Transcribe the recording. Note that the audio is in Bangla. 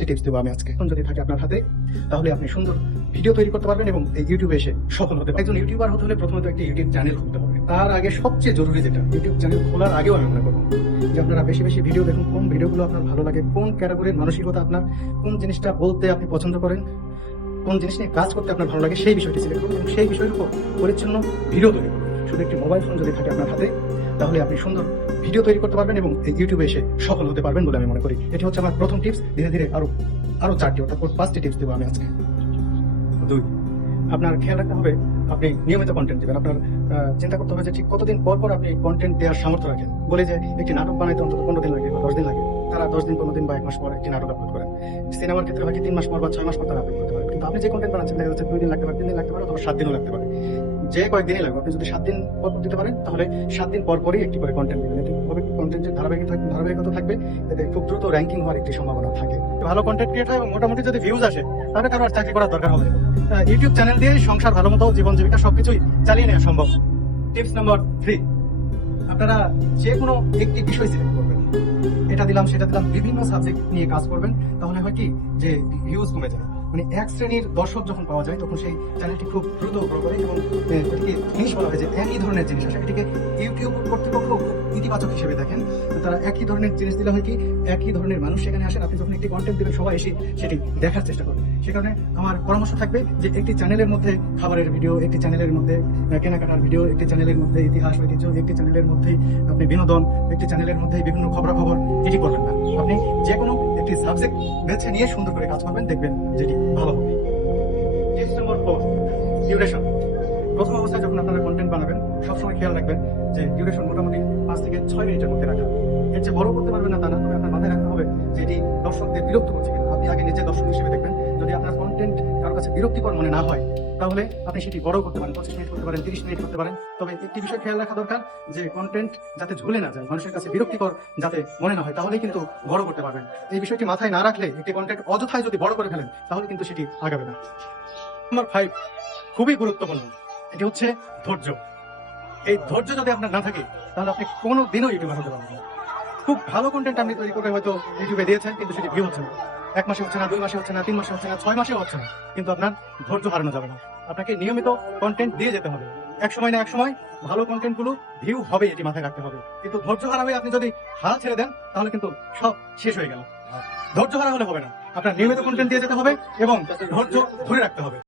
5টি টিপস দেবো আমি আজকে। এখন যদি থাকে আপনার হাতে তাহলে আপনি সুন্দর ভিডিও তৈরি করতে পারবেন এবং এই ইউটিউবে এসে সফল হতে পারবেন। একজন ইউটিউবার হতে হলে প্রথমত একটি ইউটিউব চ্যানেল খুলতে হবে। তার আগে সবচেয়ে জরুরি যেটা, ইউটিউব চ্যানেল খোলার আগেও আমি মনে করবো যে আপনারা বেশি বেশি ভিডিও দেখুন, কোন ভিডিওগুলো আপনার ভালো লাগে, কোন ক্যাটাগরির মানসিকতা আপনার, কোন জিনিসটা বলতে আপনি পছন্দ করেন, কোন জিনিস নিয়ে কাজ করতে আপনার ভালো লাগে সেই বিষয়টি সিলেক্ট করুন এবং সেই বিষয়ের উপর পরিচ্ছন্ন ভিডিও তৈরি করুন। শুধু একটি মোবাইল ফোন যদি থাকে আপনার হাতে তাহলে আপনি সুন্দর ভিডিও তৈরি করতে পারবেন এবং এই ইউটিউবে এসে সফল হতে পারবেন বলে আমি মনে করি। এটি হচ্ছে আমার প্রথম টিপস। ধীরে ধীরে আরো 4টি অর্থাৎ 5টি টিপস দেবো আমি আজকে। 2, আপনার খেয়াল রাখতে হবে আপনি নিয়মিত কন্টেন্ট দেবেন। আপনার চিন্তা করতে হবে যে ঠিক কতদিন পর পর আপনি কন্টেন্ট দেওয়ার সামর্থ্য রাখেন। বলে যে একটি নাটক বানাইতে অন্তত 15 দিন লাগে বা 10 দিন লাগে, তারা 10 দিন 15 দিন বা 1 মাস পর একটি নাটক আপলোড করেন। সিনেমার ক্ষেত্রে বাকি 3 মাস পর বা 6 মাস পর তারা আপলোড করতে পারেন। কিন্তু আপনি যে কন্টেন্ট বানাচ্ছেন দেখা যাচ্ছে 2 দিন লাগতে পারে, 3 দিন লাগতে পারে, অথবা 7 দিনও লাগতে পারে। যে কয়েকদিনই লাগবে, আপনি যদি 7 দিন পর দিতে পারেন তাহলে 7 দিন পর পরই একটি করে কন্টেন্ট দিবেন। এতে হবে কন্টেন্টের ধারাবাহিকতা থাকবে, এতে খুব দ্রুত র্যাঙ্কিং হওয়ার একটি সম্ভাবনা থাকে। ভালো কন্টেন্ট ক্রিয়েট হয় এবং মোটামুটি যদি ভিউজ আসে তাহলে কারো আর চাকরি করার দরকার হবে না। ইউটিউব চ্যানেল দিয়ে সংসার ভালো মতো জীবন জীবিকা সবকিছুই চালিয়ে নেওয়া সম্ভব। টিপস নাম্বার 3, আপনারা যে কোনো একটি বিষয় সিলেক্ট করবেন। এটা দিলাম সেটা দিলাম, বিভিন্ন সাবজেক্ট নিয়ে কাজ করবেন। তাহলে হয় কি যে ভিউজ কমে যায়। মানে এক শ্রেণীর দর্শক যখন পাওয়া যায় তখন সেই চ্যানেলটি খুব দ্রুত গ্রো করে এবং এটিকে জিনিস বলা হয় যে একই ধরনের জিনিস আসে। এটিকে ইউটিউব কর্তৃপক্ষ খুব ইতিবাচক হিসেবে দেখেন। তারা একই ধরনের জিনিস দিলে হয় কি একই ধরনের মানুষ সেখানে আসেন। আপনি যখন একটি কন্টেন্ট দেবেন সবাই এসে সেটি দেখার চেষ্টা করবে। সে কারণে আমার পরামর্শ থাকবে যে একটি চ্যানেলের মধ্যে খাবারের ভিডিও, একটি চ্যানেলের মধ্যে কেনাকাটার ভিডিও, একটি চ্যানেলের মধ্যে ইতিহাস ঐতিহ্য, একটি চ্যানেলের মধ্যে আপনি বিনোদন, একটি চ্যানেলের মধ্যে বিভিন্ন খবরাখবর, এটি করবেন না। আপনি যে কোনো একটি সাবজেক্ট বেছে নিয়ে সুন্দর করে কাজ করবেন, দেখবেন যেটি ভালো হবে। Tips number 4, duration. প্রথম অবস্থায় যখন আপনারা কন্টেন্ট বানাবেন সবসময় খেয়াল রাখবেন যে ডিউরেশন মোটামুটি 5 থেকে 6 মিনিটের মধ্যে রাখা। এর চেয়ে বড় করতে পারবেন না তা না, তবে আপনার মাথায় রাখতে হবে যে এটি দর্শকদের বিরক্ত করছে কিনা। আপনি আগে নিজে দর্শক হিসেবে দেখবেন, যদি আপনার কন্টেন্ট কারোর কাছে বিরক্তিকর মনে না হয় তাহলে আপনি সেটি বড় করতে পারেন, 25 মিনিট করতে পারেন, 30 মিনিট করতে পারেন। তবে একটি বিষয় খেয়াল রাখা দরকার যে কন্টেন্ট যাতে ঝুলে না যায়, মানুষের কাছে বিরক্তিকর যাতে মনে না হয়, তাহলেই কিন্তু বড় করতে পারবেন। এই বিষয়টি মাথায় না রাখলে একটি কন্টেন্ট অযথায় যদি বড় করে ফেলেন তাহলে কিন্তু সেটি আগাবে না। নাম্বার 5, খুবই গুরুত্বপূর্ণ, এটি হচ্ছে ধৈর্য। এই ধৈর্য যদি আপনার না থাকে তাহলে আপনি কোনো দিনও ইউটিউবার হতে পারবেন না। খুব ভালো কন্টেন্ট আপনি তৈরি করে হয়তো ইউটিউবে দিয়েছেন কিন্তু সেটি ভিউ হচ্ছে না, 1 মাসে হচ্ছে না, 2 মাসে হচ্ছে না, 3 মাসে হচ্ছে না, 6 মাসেও হচ্ছে না, কিন্তু আপনার ধৈর্য হারানো যাবে না। আপনাকে নিয়মিত কন্টেন্ট দিয়ে যেতে হবে। এক সময় না এক সময় ভালো কন্টেন্ট গুলো ভিউ হবে, এটি মাথায় রাখতে হবে। কিন্তু ধৈর্য হারা হয়ে আপনি যদি হাল ছেড়ে দেন তাহলে কিন্তু সব শেষ হয়ে গেল। ধৈর্য হারা হলে হবে না, আপনার নিয়মিত কন্টেন্ট দিয়ে যেতে হবে এবং ধৈর্য ধরে রাখতে হবে।